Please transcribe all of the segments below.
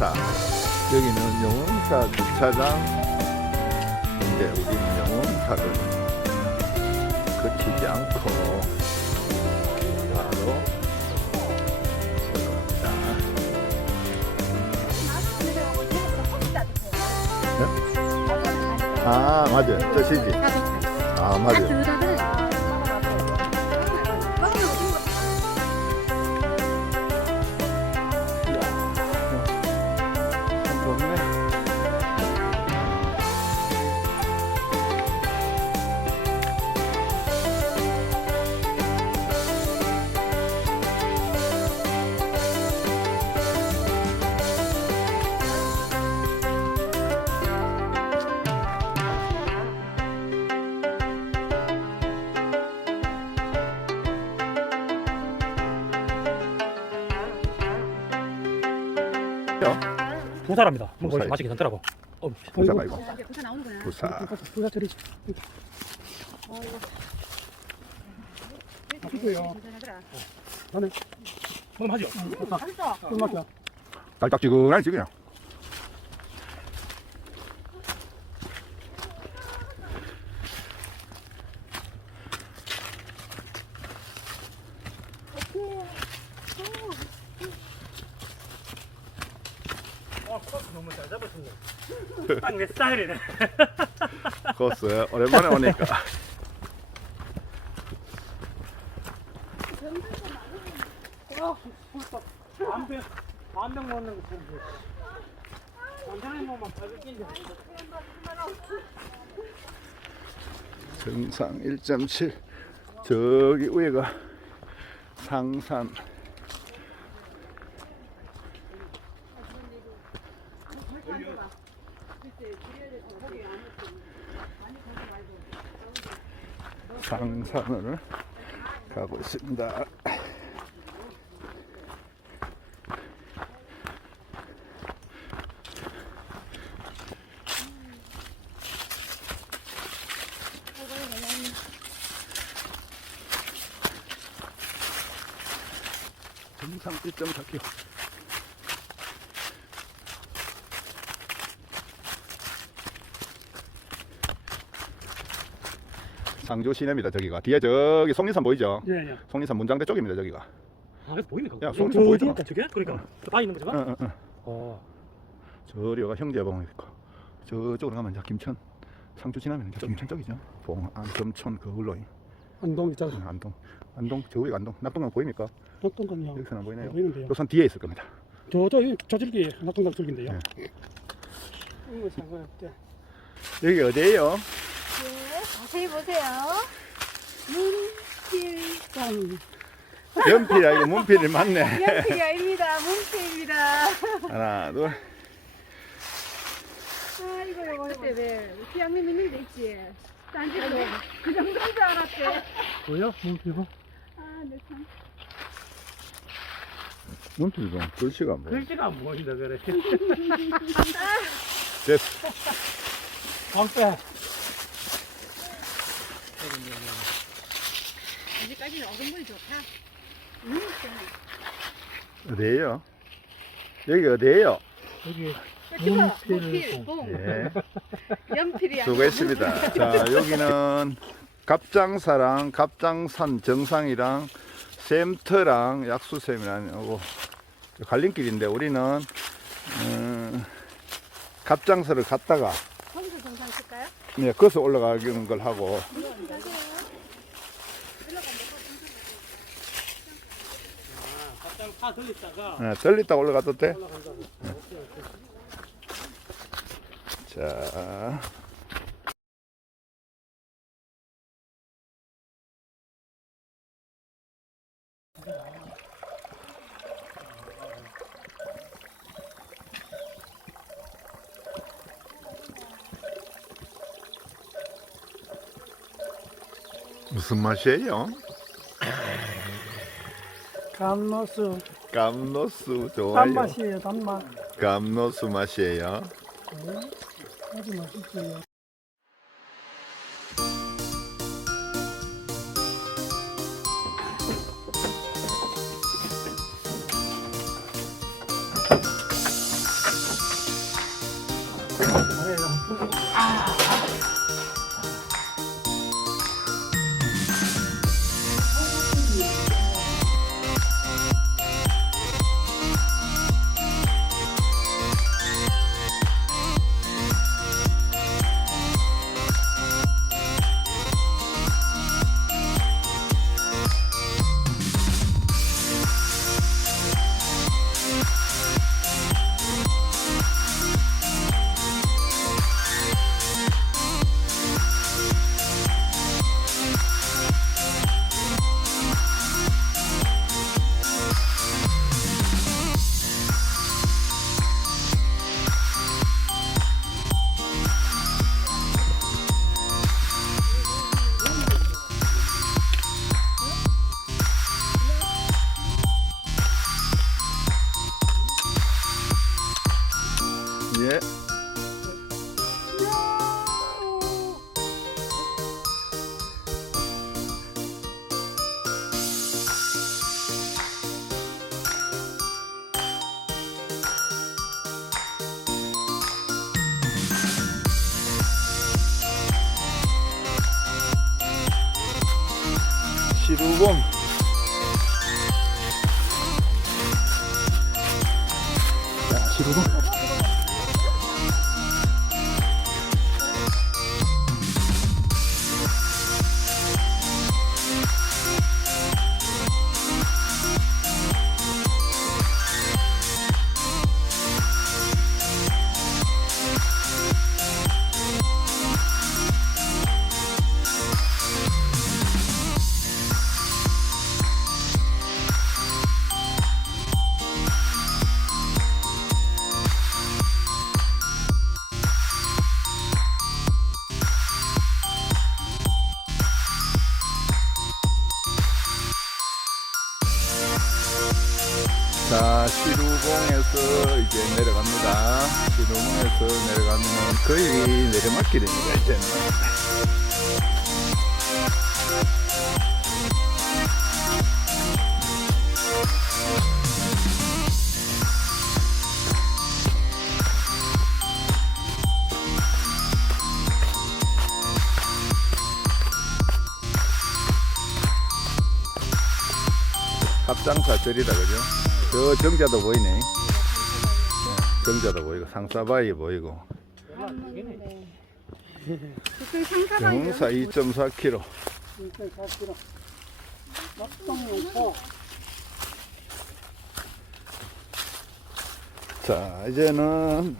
용흥사. 여기는 용흥사 주차장. 이제 우리는 용흥사를 거치지 않고 바로 들어갑니다. 아, 맞아요. 뜻이지. 아, 맞아요. 부사랍니다. 뭐 부사요. 맛이 괜찮더라고. 어, 부사 말고 부사 나오는구나. 부사. 부사 처리. 괜찮더라. 그럼 하죠. 맛있어. 끝났다. 달짝지근하지 그냥. 어, 코스 너무 잘 잡으셨네. 딱 내 스타일이네. 코스 오랜만에 오니까. 안병 안병 먹는 거 보고. 완전히 뭐만 밟을 낀데. 정상 1.7 저기 위에가 상산 상산을 가고 있습니다. 정상 1.4km. 상주 시내입니다 저기가 뒤에 저기 속리산 보이죠? 예, 예. 속리산 문장대 쪽입니다 저기가 아, 그래서 보입니까? 야, 손 좀 보이잖아. 뒤에 저게? 그러니까. 저 바위 있는 거죠? 응, 응, 응. 어. 저리가 형제봉 있고 저쪽으로 가면 이제 김천 상주 지나면 이제 김천 쪽이죠 봉안 금천 거울로 안동 있잖아. 안동 안동 저 위가 안동 낙동강 보입니까? 어떤 건요? 여기서는 안 보이네요 보이는데요. 요선 뒤에 있을 겁니다 저저 저질기 낙동강 줄기인데요. 예. 이거 상관없대. 여기 어디예요? 네, 자세히 보세요. 문필성. 연필이 아니고 문필이 맞네 연필이 아닙니다. 문필입니다. 하나 둘 아, 이거 이거 그때 왜 피아민 있는 데 있지. 딴짓도 그 정도인 줄 알았대. 뭐야? 문피고? 아, 내 참. 문필 좀 글씨가 안 보여 글씨가 안 보인다 그래. 됐어 방패. 아직까지는 얼음물이 좋다. 음, 어디예요? 여기 어디예요? 여기. 문필, 문필 봉. 예 연필이 아니고 수고했습니다 자 여기는 갑장사랑 갑장산 정상이랑 샘터랑 약수샘이랑 요거 갈림길인데 우리는 음, 갑장사를 갔다가 거기서 정상 칠까요? 네, 거기서 올라가는 걸 하고 들리다가. 네, 들렸다 올라가도 돼? 자. 무슨 맛이에요? 감로수 감노스 좋아요. 단맛이에요 단맛 감노스 맛이에요. 아주 맛있어요 예. 시루봉 자 시루봉 자, 시루봉에서 이제 내려갑니다. 시루봉에서 내려가면 거의 내리막길입니다, 이제는. 합장사절이다, 그죠? 저 정자도 보이네. 네, 정자도 보이고, 상사바위 보이고. 영사 2.4km. 진짜 잘 들어 막동용포 자, 이제는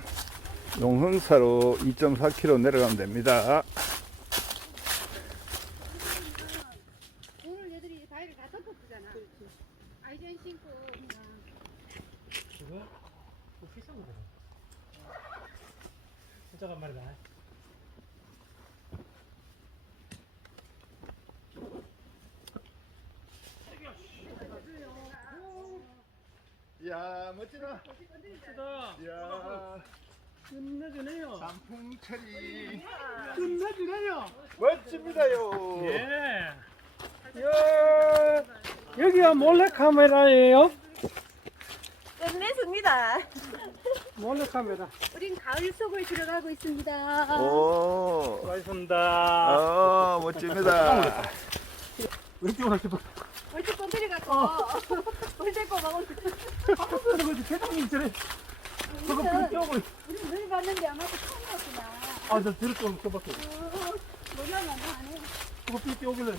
용흥사로 2.4km 내려가면 됩니다. 오늘 얘들이 바위를 다 덮었잖아. 아이젠 신고 그냥 그거? 그 비싼 거다 진짜 간말이다 이 야, 멋지다. 진짜 이야, 끝내주네요 단풍철이 끝내주네요 멋집니다요. 예. 야, 여기가 몰래 카메라예요? 끝냈습니다. 몰래 카메라. 우린 가을 속을 들어가고 있습니다. 오, 수고하셨습니다. 아, 멋집니다. 왼쪽으로 싶어. 얼핏 저거. 우리 늘 봤는데 아마도 처음이었구나. 아, 저 뒤로 좀 써봤어. 몰라나 안 해. 저거 삐삐 오길래.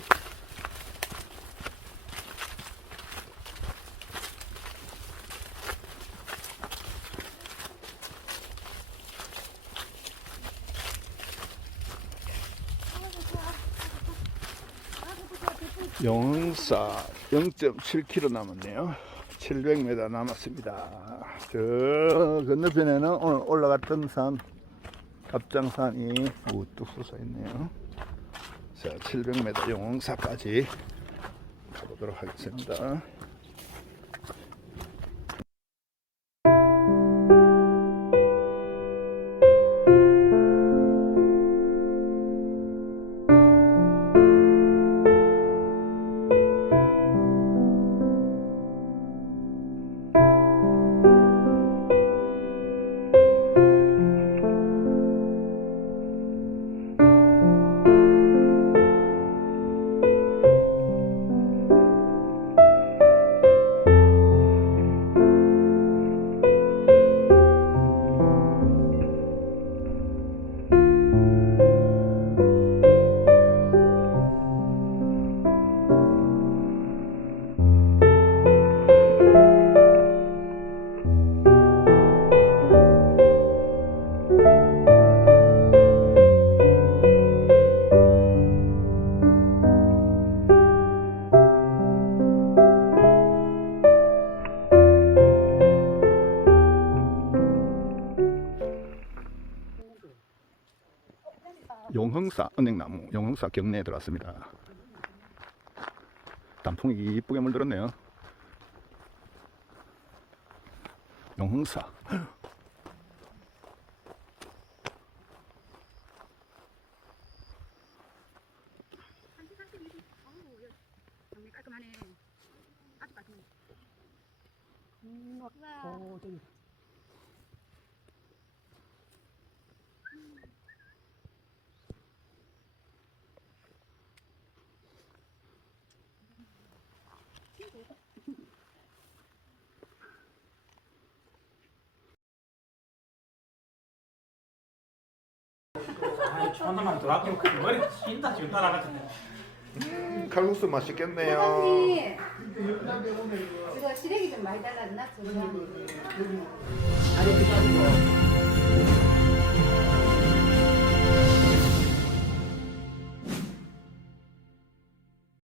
용흥사 0.7km 남았네요. 700m 남았습니다. 저 건너편에는 오늘 올라갔던 산, 갑장산이 우뚝 솟아 있네요. 자, 700m 용사까지 가보도록 하겠습니다. 용흥사 은행나무 용흥사 경내에 들어왔습니다. 단풍이 이쁘게 물들었네요. 용흥사 깔끔하네. 아주 깔끔해. 어, 저기. 천원만 더 아끼면 그 머리 쉰다 지금 따라가지고. 칼국수 맛있겠네요. 사장님, 이거 시래기 좀 많이 달라놨어. 아니, 그